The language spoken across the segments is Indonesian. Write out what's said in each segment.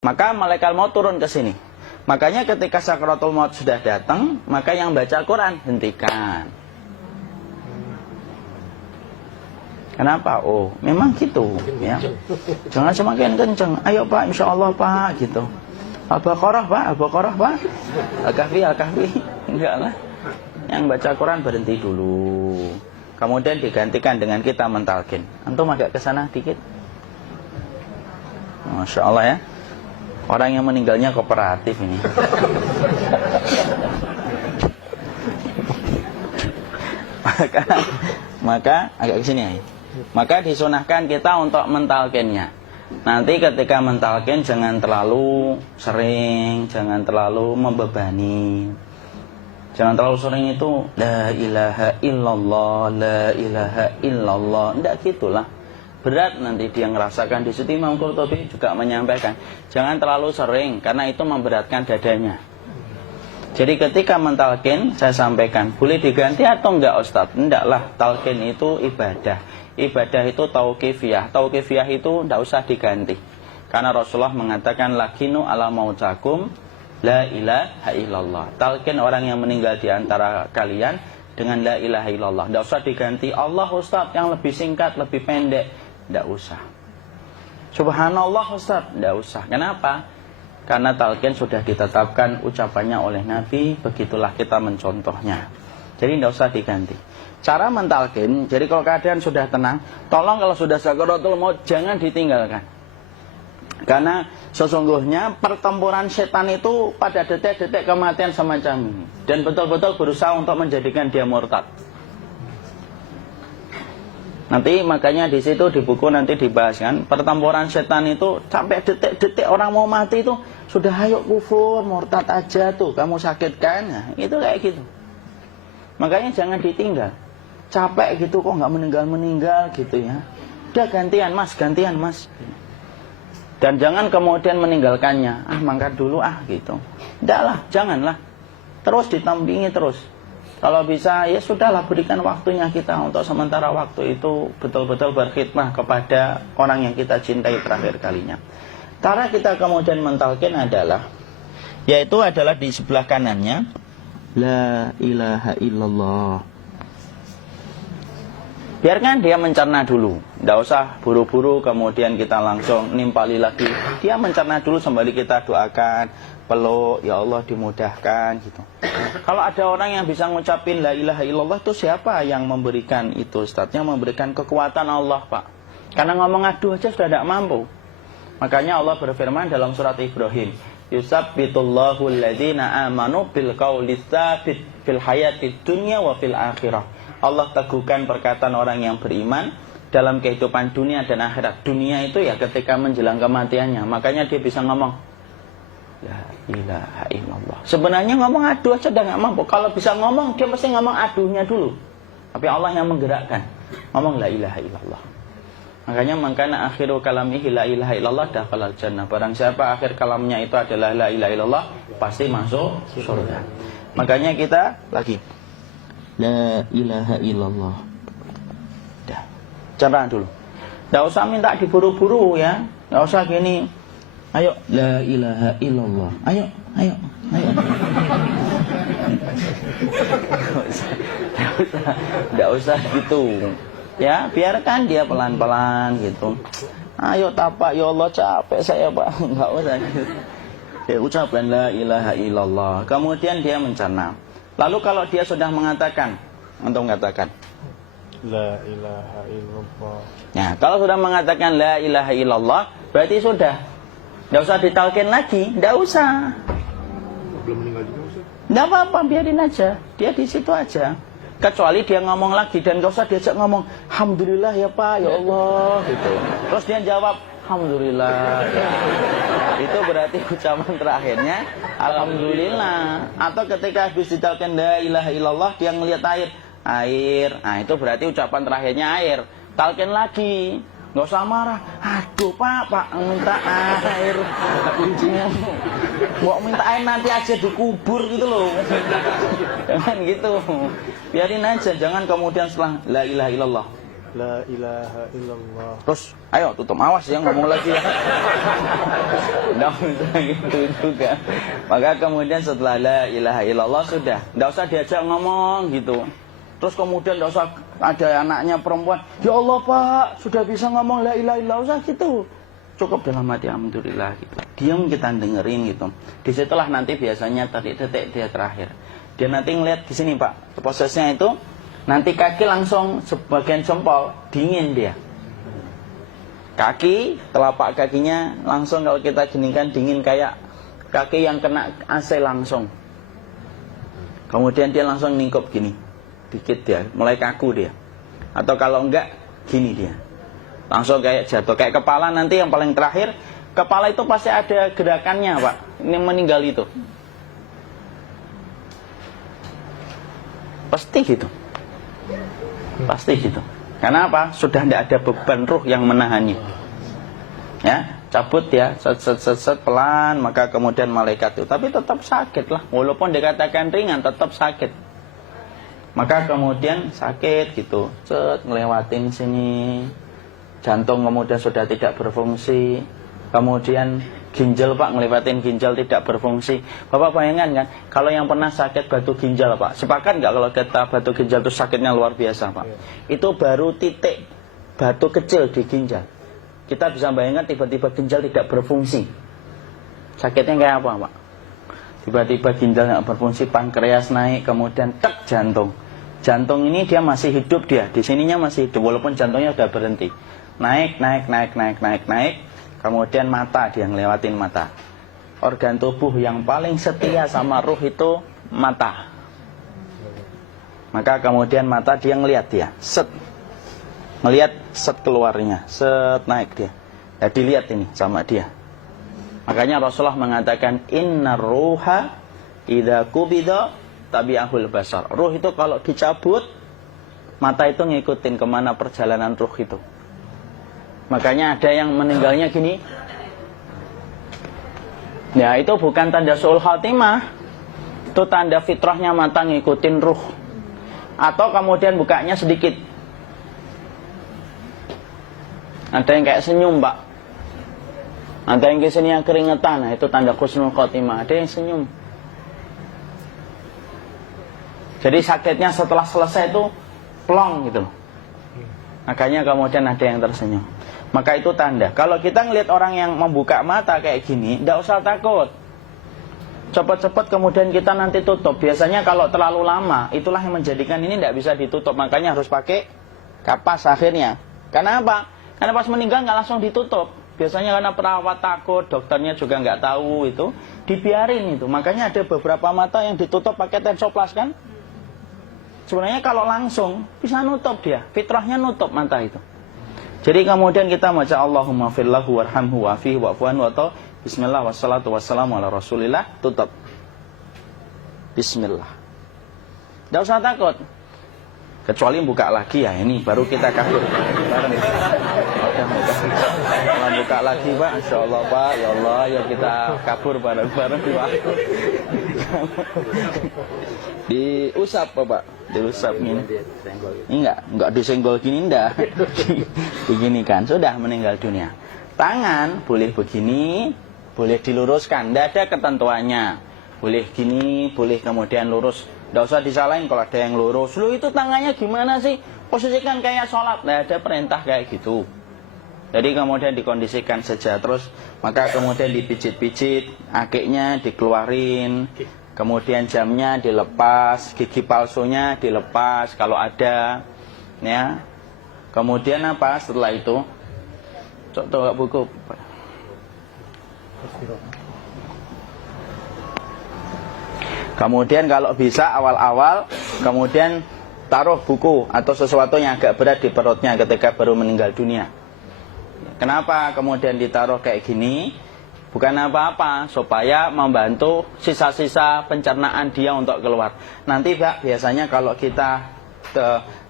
Maka malaikat maut turun ke sini. Makanya ketika sakaratul maut sudah datang, maka yang baca Quran hentikan. Kenapa? Oh, memang gitu ya. Jangan semakin kencang. Ayo Pak, insya Allah Pak, gitu. Al-Baqarah Pak, Al-Baqarah Pak. Al-Kahfi, Al-Kahfi. Enggak lah. Yang baca Quran berhenti dulu. Kemudian digantikan dengan kita mentalkin. Antum agak ke sana dikit. Masya Allah ya. Orang yang meninggalnya kooperatif ini. maka agak kesini ya. Maka disunahkan kita untuk mentalkinnya. Nanti ketika mentalkin jangan terlalu sering, jangan terlalu membebani. Jangan terlalu sering itu la ilaha illallah, la ilaha illallah. Tidak gitulah. Berat nanti dia ngerasakan. Di situ Imam Qurtubi juga menyampaikan, jangan terlalu sering karena itu memberatkan dadanya. Jadi ketika mentalkin, saya sampaikan, boleh diganti atau enggak Ustadz? Enggak lah, talkin itu ibadah. Ibadah itu tauqifiyah. Tauqifiyah itu enggak usah diganti. Karena Rasulullah mengatakan, lakinu ala mautakum la ilaha illallah. Talkin orang yang meninggal di antara kalian dengan la ilaha illallah. Enggak usah diganti Allah Ustadz yang lebih singkat, lebih pendek. Enggak usah. Subhanallah Ustadz, enggak usah. Kenapa? Karena talqin sudah ditetapkan ucapannya oleh Nabi, begitulah kita mencontohnya. Jadi tidak usah diganti. Cara mentalqin, jadi kalau keadaan sudah tenang, tolong kalau sudah sakaratul maut jangan ditinggalkan. Karena sesungguhnya pertempuran setan itu pada detik-detik kematian semacam ini. Dan betul-betul berusaha untuk menjadikan dia murtad. Nanti makanya di situ di buku nanti dibahas kan, pertempuran setan itu sampai detik-detik orang mau mati itu sudah ayo kufur, murtad aja tuh, kamu sakit kan? Nah, itu kayak gitu. Makanya jangan ditinggal. Capek gitu kok nggak meninggal gitu ya. Udah gantian mas. Dan jangan kemudian meninggalkannya. Mangkat dulu gitu. Enggak lah, janganlah. Terus ditampingi terus. Kalau bisa ya sudahlah, berikan waktunya kita untuk sementara waktu itu betul-betul berkhidmah kepada orang yang kita cintai terakhir kalinya. Cara kita kemudian mentalkin adalah, yaitu adalah di sebelah kanannya la ilaha illallah. Biarkan dia mencerna dulu, tidak usah buru-buru kemudian kita langsung nimpali lagi. Dia mencerna dulu sembari kita doakan, peluk, ya Allah dimudahkan gitu. Kalau ada orang yang bisa ngucapin la ilaha illallah, itu siapa yang memberikan itu Ustaz? Yang memberikan kekuatan Allah Pak. Karena ngomong aduh aja sudah tidak mampu. Makanya Allah berfirman dalam surat Ibrahim, yusabbitullahu alladhina amanu bil qawli tsabit fil hayatid dunya wa fil akhirah. Allah teguhkan perkataan orang yang beriman dalam kehidupan dunia dan akhirat. Dunia itu ya ketika menjelang kematiannya. Makanya dia bisa ngomong la ilaha illallah. Sebenarnya ngomong aduh aja udah gak mampu. Kalau bisa ngomong, dia mesti ngomong aduhnya dulu. Tapi Allah yang menggerakkan. Ngomong la ilaha illallah. Makanya mangkana akhiru kalamihi la ilaha illallah dakhalal jannah. Barang siapa akhir kalamnya itu adalah la ilaha illallah, pasti masuk surga. Makanya kita lagi la ilaha illallah. Dah. Cara dulu. Enggak usah minta diburu-buru ya. Enggak usah gini. Ayo la ilaha illallah. Ayo. Enggak usah gitu. Ya, biarkan dia pelan-pelan gitu. Ayo tapak, ya Allah capek saya Pak. Enggak usah gitu. Ya, ucapkan la ilaha illallah. Kemudian dia mencerna. Lalu kalau dia sudah mengatakan, untuk mengatakan la ilaha illallah. Nah, kalau sudah mengatakan la ilaha illallah, berarti sudah. Enggak usah ditalkin lagi, enggak usah. Belum meninggal juga Ustaz? Enggak apa-apa, biarin aja. Dia di situ aja. Kecuali dia ngomong lagi dan enggak usah diajak ngomong, alhamdulillah ya Pak, ya Allah gitu. Terus dia jawab, alhamdulillah. Itu berarti ucapan terakhirnya alhamdulillah. Atau ketika habis ditalkin la ilaha illallah, dia ngelihat air. Nah, itu berarti ucapan terakhirnya air. Talkin lagi. Nggak usah marah. Aduh Pak minta air. Kuncinya mau minta air nanti aja dikubur gitu loh. Jangan gitu. Biarin aja. Jangan kemudian setelah la ilaha illallah La ilaha illallah. Terus, ayo tutup, awas ya ngomong lagi ya. Nggak usah gitu juga. Maka kemudian setelah la ilaha illallah sudah, nggak usah diajak ngomong gitu. Terus kemudian nggak usah ada anaknya perempuan, ya Allah Pak, sudah bisa ngomong la ilaha illallah, usah gitu. Cukup dalam hati alhamdulillah gitu. Diam kita dengerin gitu. Disitulah nanti biasanya tadi detik dia terakhir. Dia nanti ngeliat di sini Pak, prosesnya itu. Nanti kaki langsung sebagian jempol dingin dia. Kaki, telapak kakinya langsung kalau kita geningkan dingin kayak kaki yang kena AC langsung. Kemudian dia langsung ningkup gini, dikit dia, mulai kaku dia. Atau kalau enggak, gini dia. Langsung kayak jatuh, kayak kepala nanti yang paling terakhir. Kepala itu pasti ada gerakannya Pak, ini meninggal itu. Pasti gitu. Pasti gitu. Karena apa? Sudah tidak ada beban ruh yang menahannya. Ya, cabut ya, set pelan, maka kemudian malaikat itu. Tapi tetap sakit lah. Walaupun dikatakan ringan, tetap sakit. Maka kemudian sakit gitu. Set ngelewatin sini. Jantung kemudian sudah tidak berfungsi. Kemudian ginjal Pak, ngelewatin ginjal tidak berfungsi. Bapak bayangkan kan, kalau yang pernah sakit batu ginjal Pak, sepakat nggak kalau kita batu ginjal itu sakitnya luar biasa Pak? Itu baru titik batu kecil di ginjal. Kita bisa bayangkan tiba-tiba ginjal tidak berfungsi. Sakitnya kayak apa Pak? Tiba-tiba ginjal nggak berfungsi, pankreas naik, kemudian tek jantung. Jantung ini dia masih hidup dia, di sininya masih hidup walaupun jantungnya sudah berhenti. Naik. Kemudian mata, dia ngelewatin mata. Organ tubuh yang paling setia sama ruh itu mata. Maka kemudian mata dia ngelihat dia, set. Ngelihat set keluarnya, set naik dia. Ya dilihat ini sama dia. Makanya Rasulullah mengatakan innar ruha idza qubida tabi'ahul basar. Ruh itu kalau dicabut, mata itu ngikutin kemana perjalanan ruh itu. Makanya ada yang meninggalnya gini. Ya itu bukan tanda su'ul khatimah. Itu tanda fitrahnya mata ngikutin ruh. Atau kemudian bukanya sedikit. Ada yang kayak senyum Pak. Ada yang kesini yang keringetan. Nah, itu tanda husnul khatimah. Ada yang senyum. Jadi sakitnya setelah selesai itu plong gitu. Makanya kemudian ada yang tersenyum. Maka itu tanda. Kalau kita ngelihat orang yang membuka mata kayak gini, tidak usah takut. Cepat-cepat kemudian kita nanti tutup. Biasanya kalau terlalu lama, itulah yang menjadikan ini tidak bisa ditutup. Makanya harus pakai kapas akhirnya. Karena apa? Karena pas meninggal nggak langsung ditutup. Biasanya karena perawat takut, dokternya juga nggak tahu itu, dibiarin itu. Makanya ada beberapa mata yang ditutup pakai tensoplas kan? Sebenarnya kalau langsung bisa nutup dia, fitrahnya nutup mata itu. Jadi kemudian kita baca Allahumma fillahu warhamhu wa'afihi wa'fuanhu atau bismillah wassalatu wassalamu ala rasulillah, tutup. Bismillah. Tidak usah takut. Kecuali buka lagi ya, ini baru kita kabur bareng. Kalau buka lagi Pak, Insya Allah Pak, ya Allah, ya kita kabur bareng-bareng Pak. Diusap Pak, diusap ini. Enggak disenggol gini enggak. Begini kan, sudah meninggal dunia. Tangan boleh begini, boleh diluruskan, tidak ada ketentuannya. Boleh gini, boleh kemudian lurus. Tidak usah disalahin kalau ada yang lurus. Lu itu tangannya gimana sih? Posisikan kayak sholat. Tidak ada perintah kayak gitu. Jadi kemudian dikondisikan saja. Terus maka kemudian dipijit-pijit, akiknya dikeluarin. Kemudian jamnya dilepas, gigi palsunya dilepas kalau ada. Ya. Kemudian apa setelah itu? Coba buku. Kemudian kalau bisa awal-awal kemudian taruh buku atau sesuatu yang agak berat di perutnya ketika baru meninggal dunia. Kenapa kemudian ditaruh kayak gini? Bukan apa-apa, supaya membantu sisa-sisa pencernaan dia untuk keluar. Nanti Pak, biasanya kalau kita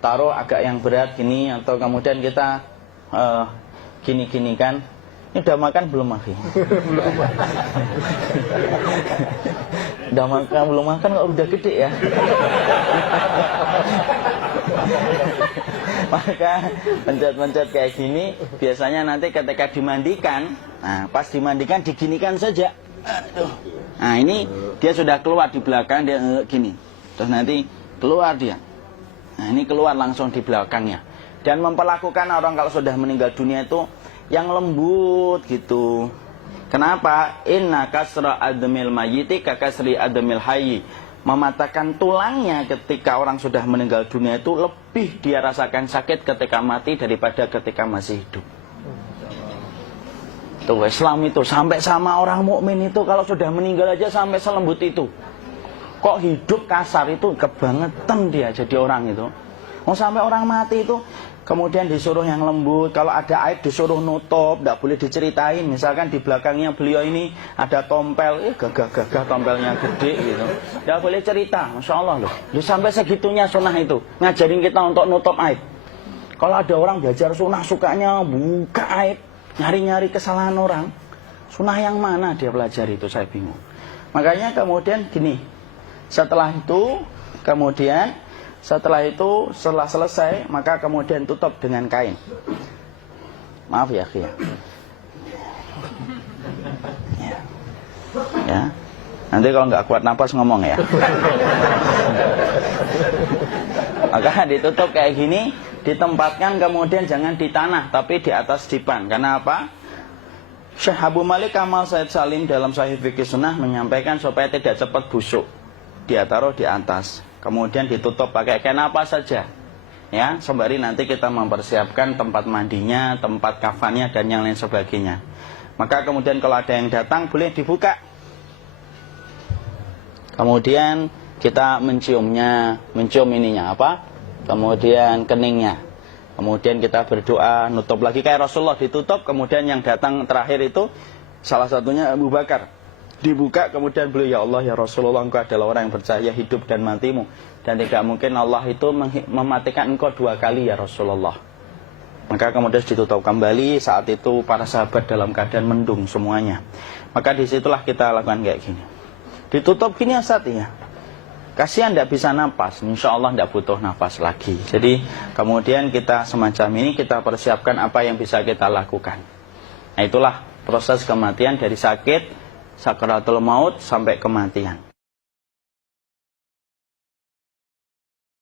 taruh agak yang berat gini atau kemudian kita gini-gini kan, ini udah makan belum Maki? Udah makan belum makan kok udah gede ya? Maka pencet-pencet kayak gini, biasanya nanti ketika dimandikan, nah pas dimandikan diginikan saja. Aduh. Nah ini dia sudah keluar di belakang, dia gini. Terus nanti keluar dia. Nah ini keluar langsung di belakangnya. Dan memperlakukan orang kalau sudah meninggal dunia itu yang lembut gitu. Kenapa? Inna kasra admil mayyiti kakasri admil hayyi. Mematahkan tulangnya ketika orang sudah meninggal dunia itu lebih dia rasakan sakit ketika mati daripada ketika masih hidup. Tuh Islam itu sampai sama orang mukmin itu kalau sudah meninggal aja sampai selembut itu. Kok hidup kasar itu kebangetan dia jadi orang itu. Mau sampai orang mati itu kemudian disuruh yang lembut, kalau ada aib disuruh nutup, tidak boleh diceritain. Misalkan di belakangnya beliau ini ada tompel, gagah-gagah tompelnya gede gitu. Tidak boleh cerita, Masya Allah loh. Sampai segitunya sunnah itu, ngajarin kita untuk nutup aib. Kalau ada orang belajar sunnah sukanya buka aib, nyari-nyari kesalahan orang. Sunnah yang mana dia pelajari itu saya bingung. Makanya kemudian gini, setelah selesai, maka kemudian tutup dengan kain. Maaf ya, Ki. Ya. Nanti kalau nggak kuat napas ngomong ya. Maka ditutup kayak gini, ditempatkan kemudian jangan di tanah, tapi di atas dipan. Karena apa? Syekh Abu Malik Kamal Said Salim dalam Sahih Fikih Sunnah menyampaikan supaya tidak cepat busuk. Dia taruh di atas. Kemudian ditutup pakai kain apa saja, ya, sembari nanti kita mempersiapkan tempat mandinya, tempat kafannya dan yang lain sebagainya. Maka kemudian kalau ada yang datang boleh dibuka. Kemudian kita mencium ininya apa? Kemudian keningnya. Kemudian kita berdoa, nutup lagi kayak Rasulullah ditutup. Kemudian yang datang terakhir itu salah satunya Abu Bakar. Dibuka kemudian beliau, ya Allah ya Rasulullah, engkau adalah orang yang percaya hidup dan matimu, dan tidak mungkin Allah itu mematikan engkau 2 kali ya Rasulullah. Maka kemudian ditutup kembali. Saat itu para sahabat dalam keadaan mendung semuanya. Maka disitulah kita lakukan kayak gini. Ditutup gini Ustaz ya. Kasihan tidak bisa napas, insya Allah tidak butuh napas lagi. Jadi kemudian kita semacam ini kita persiapkan apa yang bisa kita lakukan. Nah itulah proses kematian dari sakit, sakaratul maut sampai kematian.